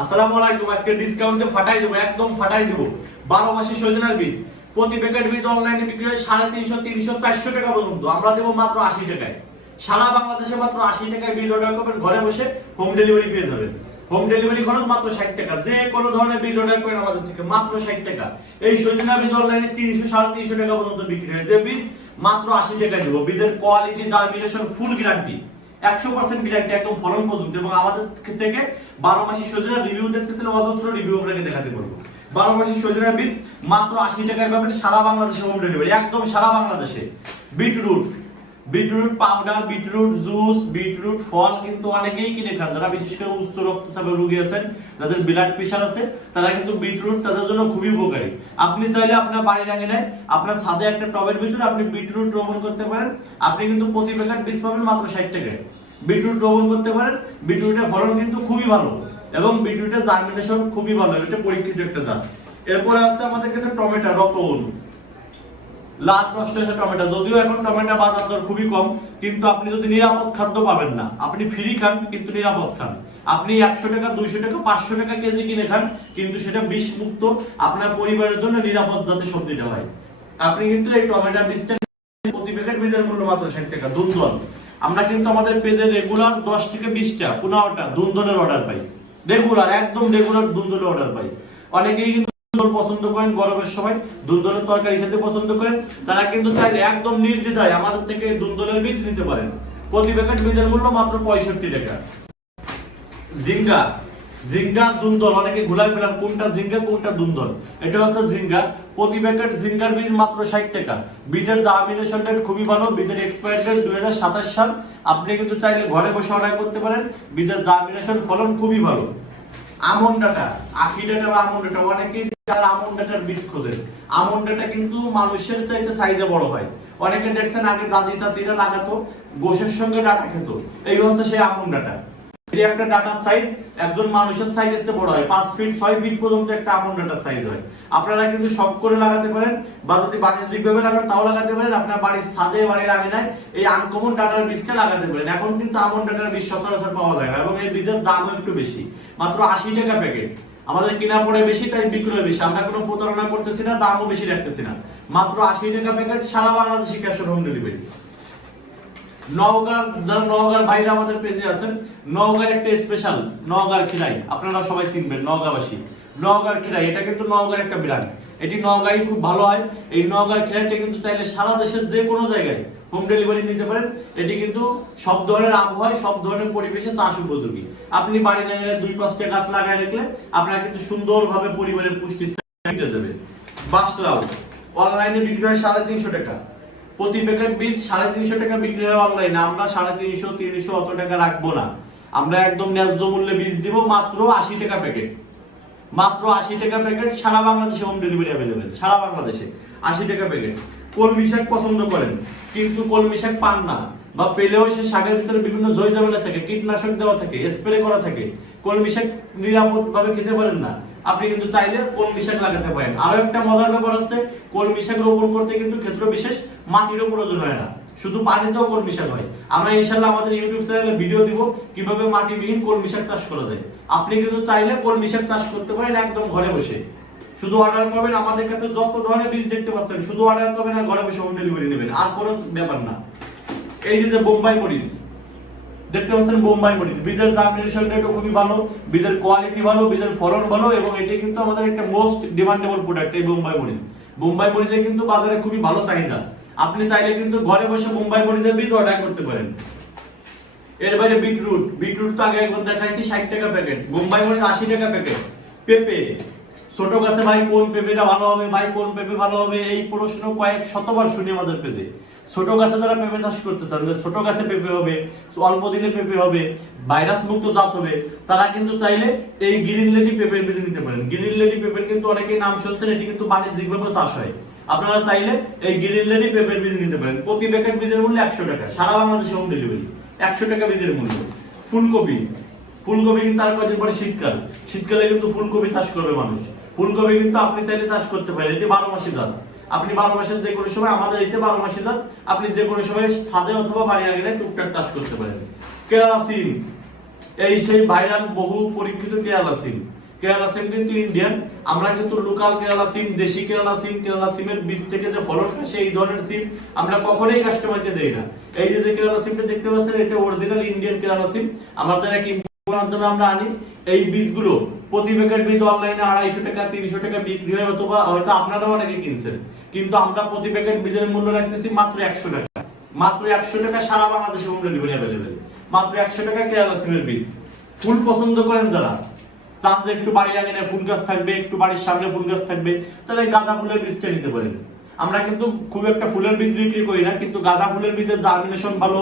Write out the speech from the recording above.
আসসালামু আলাইকুম, আজকে ডিসকাউন্টে ফাটাই দেবো, একদম ফাটাই দেবো। বারো মাসে সজনার বীজ। প্রতি প্যাকেট বীজ অনলাইনে বিক্রি হয় সাড়ে তিনশো তিনশো, চারশো টাকা পর্যন্ত। আমরা দেবো মাত্র আশি টাকায়। সারা বাংলাদেশে মাত্র আশি টাকায় বীজ অর্ডার করবেন, ঘরে বসে হোম ডেলিভারি পেয়ে যাবেন। হোম ডেলিভারি খরচ মাত্র ষাট টাকা। যে কোনো ধরনের বীজ অর্ডার করেন আমাদের থেকে মাত্র ষাট টাকা। এই সজনা বীজ অনলাইনে তিনশো, সাড়ে তিনশো টাকা পর্যন্ত বিক্রি হয়। যে বীজ মাত্র আশি টাকায় দেবো। বীজের কোয়ালিটি জার্মিনেশন ফুল গ্যারান্টি একশো পার্সেন্ট গ্যারান্টি একদম ফলন পর্যন্ত এবং আমাদের থেকে বারো মাসি সজনা রিভিউ দেখতেছেন অজস্র রিভিউ আপনাকে দেখাতে পারব। বারো মাসি সজনা বীজ মাত্র আশি টাকায় পাবেন সারা বাংলাদেশে হোম ডেলিভারি একদম সারা বাংলাদেশে beetroot beetroot powder, beetroot juice, beetroot ফল কিন্তু অনেকেই কিনে খান। যারা বিশেষ করে উচ্চ রক্তচাপের রোগী আছেন, যাদের ব্লাড প্রেশার আছে, তারা কিন্তু বিটরুট তাদের জন্য খুবই উপকারী। আপনি চাইলে আপনার বাড়ির আঙিনায়, আপনার ছাদে একটা টবের ভিতরে আপনি বিটরুট রোপণ করতে পারেন। আপনি কিন্তু প্রতি প্যাকেট বীজ পাবেন মাত্র ষাট টাকায় বিটরুট রোপণ করতে পারেন, বিটরুটের ফলন কিন্তু খুবই ভালো এবং বিটরুটের জার্মিনেশন খুবই ভালো, এটা পরীক্ষিত একটা জাত। এরপরে আছে আমাদের কাছে টমেটো রতন লাল নষ্ট হয়েছে টমেটো। যদিও এখন টমেটো বাজার দর খুবই কম, কিন্তু আপনি যদি নিরাপদ খাদ্য পাবেন না, আপনি ফ্রি খান, কিন্তু নিরাপদ খান। আপনি একশো টাকা, দুইশো টাকা, পাঁচশো টাকা কেজি কিনে খান, কিন্তু সেটা বিষ মুক্ত আপনার পরিবারের জন্য নিরাপদ যাতে সবজিটা হয়। আপনি কিন্তু এই টমেটো বীজটা প্রতি প্যাকেট বীজের মূল্য মাত্র ষাট টাকা দুন্দল আমরা কিন্তু আমাদের পেজে রেগুলার দশ থেকে বিশটা, পনেরোটা দুন্দলের অর্ডার পাই। রেগুলার একদম রেগুলার দুন্দলের অর্ডার পাই। অনেকেই কিন্তু দুন্দল পছন্দ করেন, গরমের সময় দুন্দলের তরকারি খেতে পছন্দ করেন, তারা কিন্তু চাইলে একদম নির্দ্বিধায় আমাদের থেকে দুন্দলের বীজ নিতে পারেন। প্রতি প্যাকেট বীজের মূল্য মাত্র পঁয়ষট্টি টাকা। জিঙ্গা জিঙ্গা দুন্দল, অনেকে ঘুলাই ফেলাম কোনটা জিঙ্গা কোনটা দুন্দল। এটা হচ্ছে জিঙ্গা প্রতি প্যাকেট জিঙ্গার বীজ মাত্র ষাট টাকা। বীজের জার্মিনেশন রেট খুবই ভালো, বীজের এক্সপায়ার ডেট দুই হাজার সাতাশ সাল। আপনি কিন্তু চাইলে ঘরে বসে অর্ডার করতে পারেন, বীজের জার্মিনেশন ফলন খুবই ভালো। আমন ডাটা আখি ডাটা বা আমন ডাটা অনেকেই ডাটা কিন্তু মানুষের চাইতে সাইজে বড় হয়। অনেকে দেখছেন আগে দাদি লাগাতো সঙ্গে ডাটা খেত। এই হচ্ছে সেই এটি একটা ডাটার সাইজ একজন মানুষের সাইজ এসে বড় হয়। পাঁচ ফিট ছয় ফিট পর্যন্ত একটা আমন ডাটার সাইজ হয়। আপনারা কিন্তু শখ করে লাগাতে পারেন, বা যদি বাণিজ্যিক ভাবে লাগান, তাও লাগাতে পারেন। আপনার বাড়ির ছাদে, বাড়ির আঙিনায় এই আনকমন ডাটার বীজটা লাগাতে পারেন। এখন কিন্তু আমন ডাটার বীজ সচরাচর পাওয়া যায় না, এবং এই বীজের দামও একটু বেশি। মাত্র আশি টাকা প্যাকেট আমাদের কিনা পড়ে বেশি, তাই বিক্রয় বেশি। আমরা কোনো প্রতারণা করতেছি না, দামও বেশি রাখতেছি না। মাত্র আশি টাকা প্যাকেট সারা বাংলাদেশে ক্যাশ হোম ডেলিভারি নওগাঁর যারা নওগাঁর বাইরে আমাদের পেজে আছেন, নওগাঁর একটা স্পেশাল নওগাঁর খিরাই। আপনারা সবাই চিনবেন, নওগাঁবাসী। নওগাঁর খিরাই এটা কিন্তু নওগাঁর একটা ব্র্যান্ড এটি নওগাঁই খুব ভালো হয়। এই নওগাঁর খিরাইটা কিন্তু চাইলে সারা দেশের যে কোনো জায়গায় হোম ডেলিভারি নিতে পারেন। এটি কিন্তু সব ধরনের আবহাওয়ায়, সব ধরনের পরিবেশে চাষ উপযোগী। আপনি বাড়ি নিয়ে দুই পাঁচটা গাছ লাগায় রাখলে আপনারা কিন্তু সুন্দরভাবে পরিবারের পুষ্টি মিটে যাবে। বাসলাও অনলাইনে বিক্রি হয় সাড়ে তিনশো টাকা। প্রতি প্যাকেট বীজ সাড়ে তিনশো টাকা বিক্রি হয় অনলাইনে আমরা সাড়ে তিনশো তিনশো অত টাকা রাখব না। আমরা একদম ন্যায্য মূল্যে বীজ দিব মাত্র আশি টাকা প্যাকেট মাত্র আশি টাকা প্যাকেট সারা বাংলাদেশে হোম ডেলিভারি অ্যাভেলেবেল সারা বাংলাদেশে আশি টাকা প্যাকেট কলমি শাক পছন্দ করেন, কিন্তু কলমি শাক পান না বা পেলেও সে শাকের ভিতরে বিভিন্ন জয়জামেলা থাকে, কীটনাশক দেওয়া থাকে স্প্রে করা থাকে, কলমি শাক নিরাপদ ভাবে খেতে পারেন না। আপনি কিন্তু চাইলে কলমি শাক লাগাতে পারেন। আরও একটা মজার ব্যাপার হচ্ছে, কলমি শাক রোপণ করতে কিন্তু ক্ষেত্র বিশেষ মাটিরও প্রয়োজন হয় না। শুধু পানিতেও কলমি শাক হয়? আমরা ইনশাল্লাহ আমাদের ইউটিউব চ্যানেলে ভিডিও দিব কীভাবে মাটিবিহীন কলমি শাক চাষ করা যায়। আপনি কিন্তু চাইলে কলমি শাক চাষ করতে পারেন একদম ঘরে বসে। শুধু অর্ডার করবেন, আমাদের কাছে যত ধরনের বীজ দেখতে পাচ্ছেন, শুধু অর্ডার করবেন আর ঘরে বসে হোম ডেলিভারি নেবেন, আর কোনো ব্যাপার না। এই যে যে বোম্বাই মরিচ, দেখতে পাচ্ছেন বোম্বাই মরিচ। বীজের জার্মিনেশন রেটও খুবই ভালো, বীজের কোয়ালিটি ভালো, বীজের ফলন ভালো, এবং এটি কিন্তু আমাদের একটা মোস্ট ডিমান্ডেবল প্রোডাক্ট এই বোম্বাই মরিচ। বোম্বাই মরিচের কিন্তু বাজারে খুবই ভালো চাহিদা। আপনি চাইলে কিন্তু ঘরে বসে বোম্বাই মরিচের বীজ অর্ডার করতে পারেন। এর বাইরে বিটরুট। বিটরুট তো আগে একবার দেখাইছি, ষাট টাকা প্যাকেট। বোম্বাই মরিচ আশি টাকা প্যাকেট। পেঁপে। ছোট গাছে ভাই কোন পেঁপেটা ভালো হবে, ভাই কোন পেঁপে ভালো হবে, এই প্রশ্ন কয়েক শতবার শুনি আমাদের পেজে। ছোট গাছে যারা পেঁপে চাষ করতে চান, যে ছোট গাছে পেঁপে হবে, অল্প দিনে পেঁপে হবে, ভাইরাস মুক্ত জাত হবে, তারা কিন্তু চাইলে এই গ্রিন লেডি পেঁপের বীজ নিতে পারেন। গ্রিন লেডি পেঁপের কিন্তু অনেকেই নাম শুনছেন, এটি কিন্তু বাণিজ্যিকভাবে চাষ হয়। আপনারা চাইলে এই গ্রিন পেঁপের বীজ নিতে পারেন। প্রতি প্যাকেট বীজের মূল্য একশো টাকা। সারা বাংলাদেশে হোম ডেলিভারি একশো টাকা বীজের মূল্য। ফুলকপি। ফুলকপি কিন্তু আর কদিন পরে শীতকাল। শীতকালে কিন্তু ফুলকপি চাষ করবে মানুষ। ফুলকপি কিন্তু আপনি চাইলে চাষ করতে পারেন। এটি বারো মাসি জাত। আপনি বারো মাসের যে কোনো সময় আমাদের এটি বারো মাসি জাত। আপনি যে কোনো সময় ছাদে অথবা বাড়ি আগে টুকটাক চাষ করতে পারেন। কেরালা সিম এই সেই ভাইরাল বহু পরীক্ষিত কেরালা সিম কেরালা সিম কিন্তু ইন্ডিয়ান আমরা কিন্তু লোকাল কেরালা সিম, দেশি কেরালা সিম, কেরালা সিমের বীজ থেকে যে ফলন আসে এই ধরনের সিম আমরা কখনোই কাস্টমারকে দেই না। এই যে কেরালা সিমটা দেখতে পাচ্ছেন, এটা অরিজিনাল ইন্ডিয়ান কেরালা সিম। আমাদের এক মাধ্যমে আমরা আনি? এই বীজগুলো প্রতি প্যাকেট বীজ অনলাইনে আড়াইশো টাকা, তিনশো টাকা বিক্রি হয়, অথবা হয়তো আপনারাও অনেকে কিনছেন। কিন্তু আমরা প্রতি প্যাকেট বীজের মূল্য রাখতেছি মাত্র একশো টাকা। মাত্র একশো টাকা সারা বাংলাদেশে হোম ডেলিভারি অ্যাভেলেবেল মাত্র একশো টাকা কেরালা সিমের বীজ। ফুল পছন্দ করেন যারা চান যে একটু বাড়ির আঙিনায় ফুল গাছ থাকবে, একটু বাড়ির সামনে ফুল গাছ থাকবে, তাহলে গাঁদা ফুলের বীজটা নিতে পারেন। আমরা কিন্তু খুব একটা ফুলের বীজ বিক্রি করি না, কিন্তু গাঁদা ফুলের বীজের জার্মিনেশন ভালো